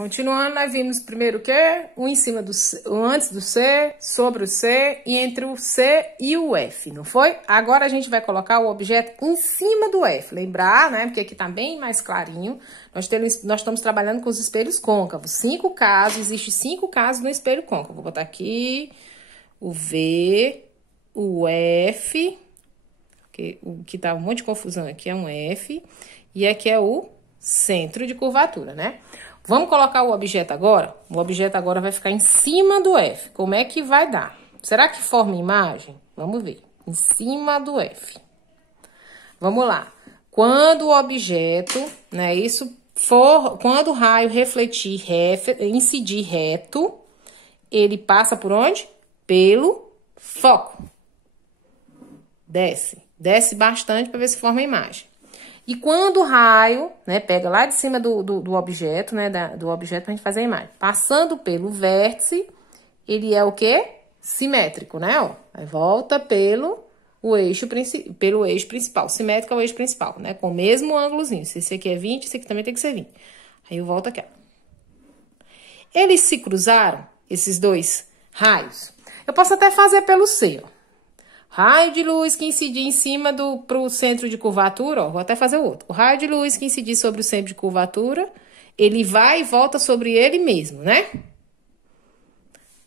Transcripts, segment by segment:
Continuando, nós vimos primeiro o quê? O em cima do C, o antes do C, sobre o C e entre o C e o F, não foi? Agora a gente vai colocar o objeto em cima do F. Lembrar, né? Porque aqui tá bem mais clarinho. Nós estamos trabalhando com os espelhos côncavos. 5 casos, existe 5 casos no espelho côncavo. Vou botar aqui o V, o F, que o que tá um monte de confusão aqui é um F, e aqui é o centro de curvatura, né? Vamos colocar o objeto agora? O objeto agora vai ficar em cima do F. Como é que vai dar? Será que forma imagem? Vamos ver. Em cima do F. Vamos lá. Quando o objeto, né, quando o raio refletir, incidir reto, ele passa por onde? Pelo foco. Desce. Desce bastante para ver se forma imagem. E quando o raio, né, pega lá de cima do objeto, né, do objeto pra gente fazer a imagem, passando pelo vértice, ele é o quê? Simétrico, né, ó. Aí volta pelo eixo principal. Simétrico é o eixo principal, né, com o mesmo ângulozinho. Se esse aqui é 20, esse aqui também tem que ser 20. Aí eu volto aqui, ó. Eles se cruzaram, esses dois raios. Eu posso até fazer pelo C, ó. Raio de luz que incidir em cima pro centro de curvatura, ó, vou até fazer o outro. O raio de luz que incidir sobre o centro de curvatura, ele vai e volta sobre ele mesmo, né?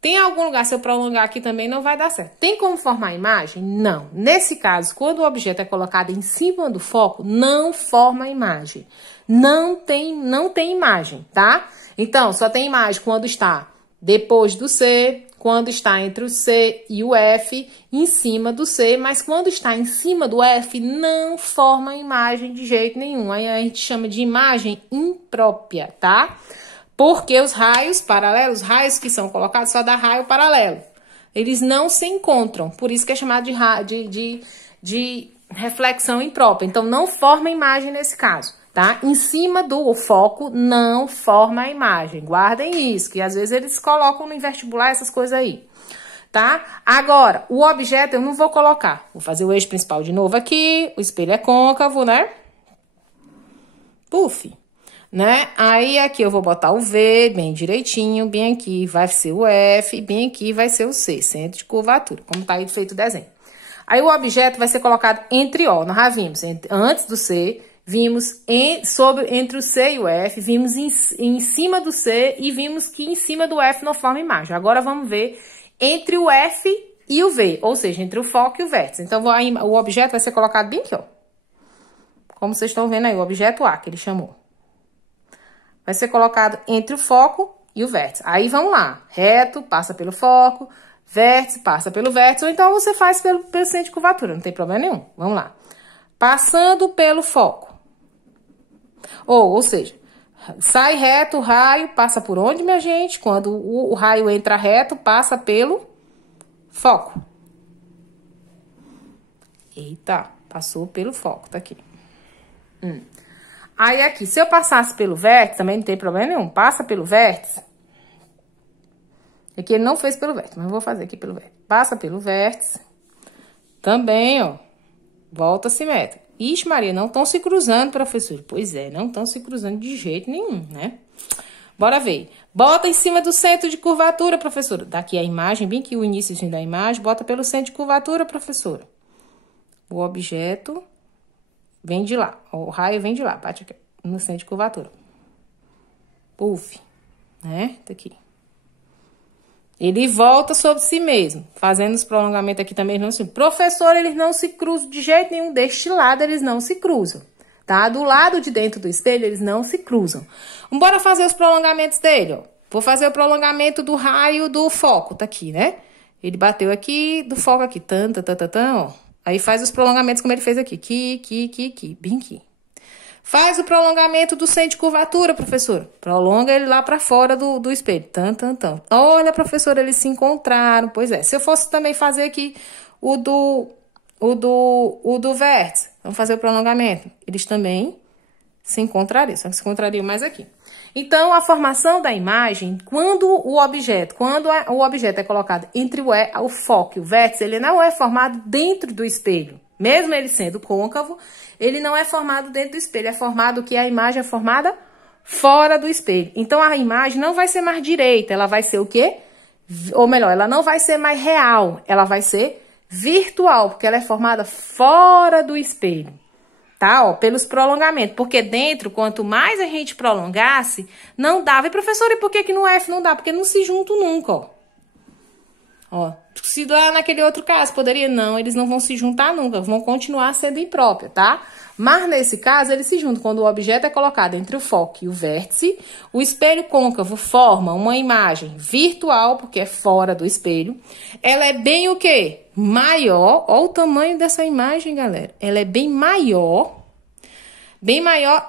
Tem algum lugar, se eu prolongar aqui também, não vai dar certo. Tem como formar imagem? Não. Nesse caso, quando o objeto é colocado em cima do foco, não forma imagem. Não tem imagem, tá? Então, só tem imagem quando está depois do C, quando está entre o C e o F, em cima do C, mas quando está em cima do F, não forma imagem de jeito nenhum. Aí a gente chama de imagem imprópria, tá? Porque os raios paralelos, os raios que são colocados, só dá raio paralelo. Eles não se encontram, por isso que é chamado de reflexão imprópria. Então, não forma imagem nesse caso. Tá? Em cima do foco não forma a imagem. Guardem isso, que às vezes eles colocam no vestibular essas coisas aí. Tá? Agora, o objeto eu não vou colocar. Vou fazer o eixo principal de novo aqui. O espelho é côncavo, né? Puf. Né? Aí aqui eu vou botar o V bem direitinho. Bem aqui vai ser o F. Bem aqui vai ser o C, centro de curvatura. Como tá aí feito o desenho. Aí o objeto vai ser colocado entre O. Nós já vimos antes do C. Vimos entre o C e o F, vimos em cima do C e vimos que em cima do F não forma imagem. Agora vamos ver entre o F e o V, ou seja, entre o foco e o vértice. Então, o objeto vai ser colocado bem aqui, ó. Como vocês estão vendo aí, o objeto A, que ele chamou. Vai ser colocado entre o foco e o vértice. Aí, vamos lá. Reto, passa pelo foco, vértice, passa pelo vértice, ou então você faz pelo centro de curvatura, não tem problema nenhum. Vamos lá. Passando pelo foco. Ou seja, sai reto o raio, passa por onde, minha gente? Quando o raio entra reto, passa pelo foco. Eita, passou pelo foco, tá aqui. Aí aqui, se eu passasse pelo vértice, também não tem problema nenhum. Passa pelo vértice. Aqui ele não fez pelo vértice, mas eu vou fazer aqui pelo vértice. Passa pelo vértice. Também, ó, volta simétrica. Ixi, Maria, não estão se cruzando, professor. Pois é, não estão se cruzando de jeito nenhum, né? Bora ver. Bota em cima do centro de curvatura, professora. Daqui a imagem, bem que o início da imagem, bota pelo centro de curvatura, professora. O objeto vem de lá. O raio vem de lá, bate aqui no centro de curvatura. Puf, né? Tá aqui. Ele volta sobre si mesmo, fazendo os prolongamentos aqui também. Professor, eles não se cruzam de jeito nenhum. Deste lado, eles não se cruzam, tá? Do lado de dentro do espelho, eles não se cruzam. Bora fazer os prolongamentos dele, ó. Vou fazer o prolongamento do raio do foco, tá aqui, né? Ele bateu aqui, do foco aqui, ó. Aí faz os prolongamentos como ele fez aqui, aqui, bem aqui. Faz o prolongamento do centro de curvatura, professora. Prolonga ele lá pra fora do espelho. Olha, professora, eles se encontraram. Pois é. Se eu fosse também fazer aqui o do vértice, vamos fazer o prolongamento. Eles também se encontrariam, só que se encontrariam mais aqui. Então, a formação da imagem, quando o objeto é colocado entre o foco e o vértice, ele não é formado dentro do espelho. Mesmo ele sendo côncavo, ele não é formado dentro do espelho, é formado que a imagem é formada fora do espelho. Então, a imagem não vai ser mais direita, ela vai ser o quê? Ou melhor, ela não vai ser mais real, ela vai ser virtual, porque ela é formada fora do espelho, tá? Ó, pelos prolongamentos, porque dentro, quanto mais a gente prolongasse, não dava. E professora, e por que no F não dá? Porque não se juntam nunca, ó. Ó, se lá naquele outro caso, poderia? Não, eles não vão se juntar nunca, vão continuar sendo impróprios, tá? Mas nesse caso, eles se juntam quando o objeto é colocado entre o foco e o vértice. O espelho côncavo forma uma imagem virtual, porque é fora do espelho. Ela é bem o quê? Maior. Olha o tamanho dessa imagem, galera. Ela é bem maior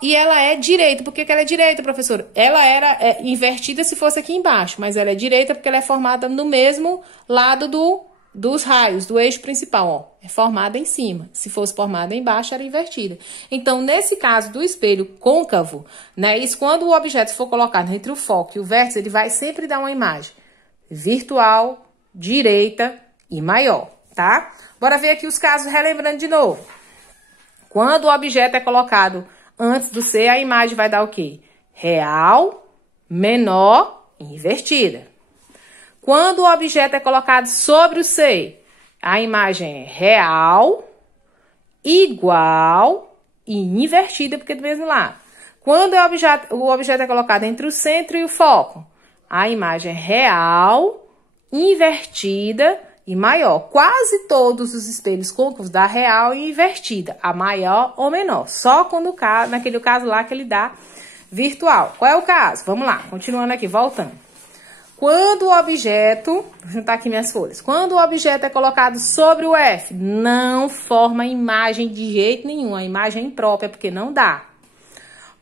e ela é direita. Por que ela é direita, professora? Ela era invertida se fosse aqui embaixo, mas ela é direita porque ela é formada no mesmo lado dos raios, do eixo principal, ó. É formada em cima. Se fosse formada embaixo, era invertida. Então, nesse caso do espelho côncavo, né, isso quando o objeto for colocado entre o foco e o vértice, ele vai sempre dar uma imagem virtual, direita e maior, tá? Bora ver aqui os casos, relembrando de novo. Quando o objeto é colocado antes do C, a imagem vai dar o quê? Real, menor e invertida. Quando o objeto é colocado sobre o C, a imagem é real, igual e invertida, porque é do mesmo lado. Quando o objeto é colocado entre o centro e o foco, a imagem é real, invertida e maior. Quase todos os espelhos côncavos dá real e invertida, a maior ou menor. Só quando naquele caso lá que ele dá virtual. Qual é o caso? Vamos lá, continuando aqui, voltando. Quando o objeto, vou juntar aqui minhas folhas. Quando o objeto é colocado sobre o F, não forma imagem de jeito nenhum. A imagem é imprópria, porque não dá.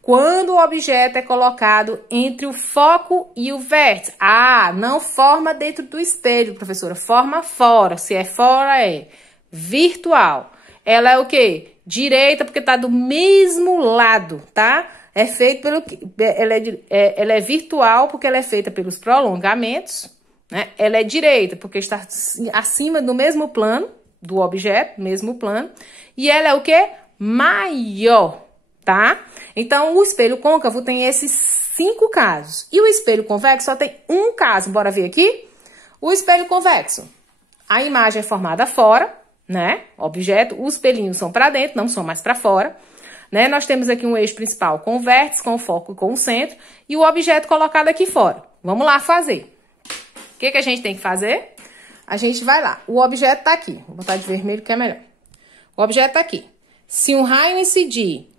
Quando o objeto é colocado entre o foco e o vértice, não forma dentro do espelho, professora, forma fora. Se é fora, é virtual. Ela é o quê? Direita, porque tá do mesmo lado, tá? É feito pelo... Ela é virtual, porque ela é feita pelos prolongamentos, né? Ela é direita, porque está acima do mesmo plano do objeto, mesmo plano. E ela é o quê? Maior, tá? Então, o espelho côncavo tem esses 5 casos. E o espelho convexo só tem um caso. Bora ver aqui? O espelho convexo. A imagem é formada fora, né? Objeto, os pelinhos são para dentro, não são mais para fora. Né? Nós temos aqui um eixo principal com o vértice, com o foco e com o centro. E o objeto colocado aqui fora. Vamos lá fazer. O que a gente tem que fazer? A gente vai lá. O objeto tá aqui. Vou botar de vermelho que é melhor. O objeto tá aqui. Se um raio incidir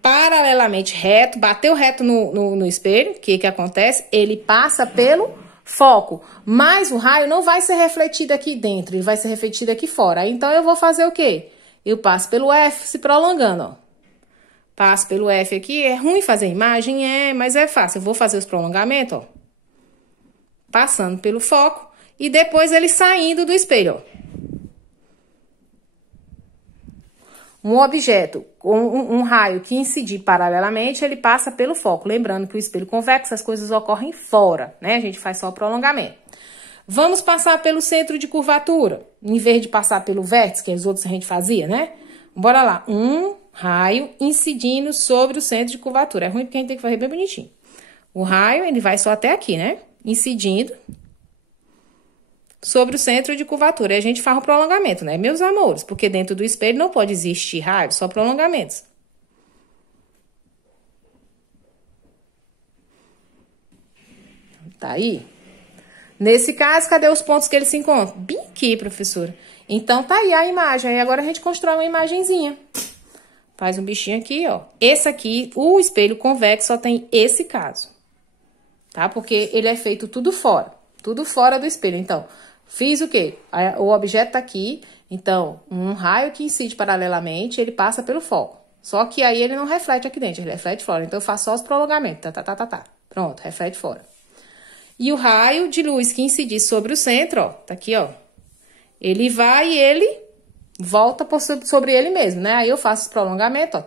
paralelamente reto, bateu reto no espelho, o que acontece? Ele passa pelo foco, mas o raio não vai ser refletido aqui dentro, ele vai ser refletido aqui fora. Então, eu vou fazer o quê? Eu passo pelo F se prolongando, ó. Passo pelo F aqui, é ruim fazer imagem? Mas é fácil. Eu vou fazer os prolongamentos, ó. Passando pelo foco e depois ele saindo do espelho, ó. Um objeto, um raio que incidir paralelamente, ele passa pelo foco. Lembrando que o espelho convexo, as coisas ocorrem fora, né? A gente faz só o prolongamento. Vamos passar pelo centro de curvatura, em vez de passar pelo vértice, que os outros a gente fazia, né? Bora lá. Um raio incidindo sobre o centro de curvatura. É ruim porque a gente tem que fazer bem bonitinho. O raio, ele vai só até aqui, né? Incidindo sobre o centro de curvatura. E a gente faz o prolongamento, né, meus amores? Porque dentro do espelho não pode existir raio, só prolongamentos. Tá aí? Nesse caso, cadê os pontos que eles se encontram? Bem aqui, professora. Então, tá aí a imagem. Aí agora a gente constrói uma imagenzinha. Faz um bichinho aqui, ó. Esse aqui, o espelho convexo só tem esse caso. Tá? Porque ele é feito tudo fora do espelho. Então, fiz o quê? O objeto tá aqui, então, um raio que incide paralelamente, ele passa pelo foco. Só que aí ele não reflete aqui dentro, ele reflete fora. Então, eu faço só os prolongamentos, Pronto, reflete fora. E o raio de luz que incidir sobre o centro, ó, tá aqui, ó. Ele vai e ele volta sobre ele mesmo, né? Aí eu faço os prolongamentos, ó,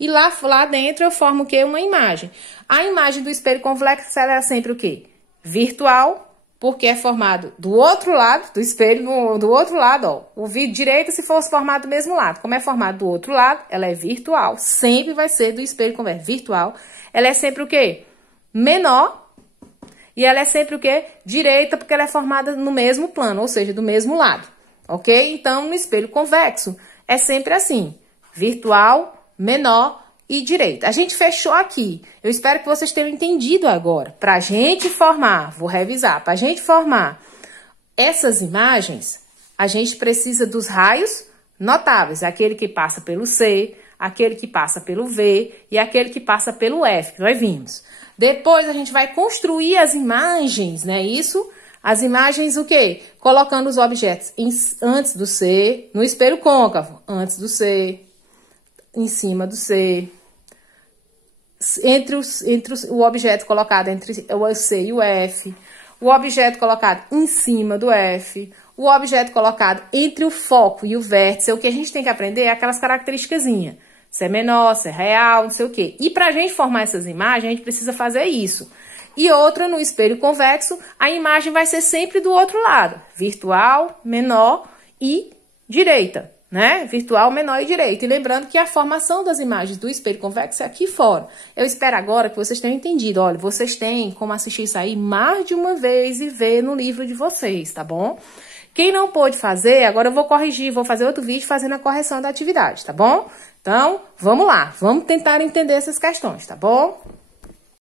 e lá dentro eu formo o quê? Uma imagem. A imagem do espelho convexo, ela é sempre o quê? Virtual, porque é formado do outro lado do espelho, do outro lado, ó. O vidro direito se fosse formado do mesmo lado. Como é formado do outro lado, ela é virtual. Sempre vai ser do espelho convexo. Virtual, ela é sempre o quê? Menor. E ela é sempre o quê? Direita, porque ela é formada no mesmo plano, ou seja, do mesmo lado. Ok? Então, no espelho convexo, é sempre assim. Virtual, menor e direita. A gente fechou aqui. Eu espero que vocês tenham entendido agora. Para a gente formar, vou revisar, para a gente formar essas imagens, a gente precisa dos raios notáveis. Aquele que passa pelo C, aquele que passa pelo V e aquele que passa pelo F, que nós vimos. Depois a gente vai construir as imagens, né? Isso, as imagens o quê? Colocando os objetos antes do C, no espelho côncavo, antes do C, em cima do C, o objeto colocado entre o C e o F, o objeto colocado em cima do F, o objeto colocado entre o foco e o vértice. O que a gente tem que aprender é aquelas características. Se é menor, se é real, não sei o quê. E para a gente formar essas imagens, a gente precisa fazer isso. E outra, no espelho convexo, a imagem vai ser sempre do outro lado. Virtual, menor e direita, né? Virtual, menor e direita. E lembrando que a formação das imagens do espelho convexo é aqui fora. Eu espero agora que vocês tenham entendido. Olha, vocês têm como assistir isso aí mais de uma vez e ver no livro de vocês, tá bom? Quem não pôde fazer, agora eu vou corrigir, vou fazer outro vídeo fazendo a correção da atividade, tá bom? Então, vamos lá, vamos tentar entender essas questões, tá bom?